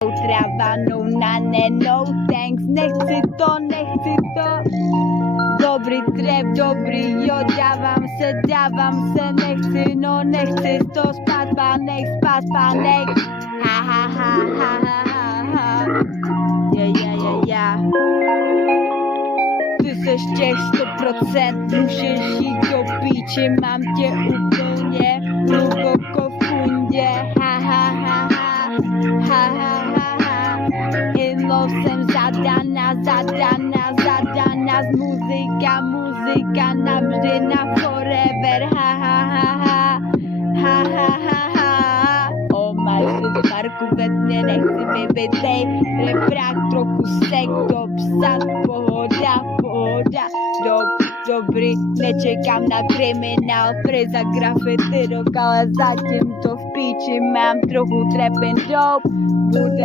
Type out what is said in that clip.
Trawa, no nane, no thanks. Nechci to. Dobrý trap, dobrý, jo, dávám se, nechci to spát pánek. Ha. Ja. Ty seš těch 100%, můžeš jít do píči, mám tě úplně hluboko v kundě. Ha. In love jsem zadaná, muzika navždy, na forever. Ha. O Marku, ve mně nechci mi vytej, reprák trochu sek, dopsat, pohoda. Dobrý, nečekám na kriminál, za grafity rok, ale zatím to v píči mám trochu trap and dope. Bude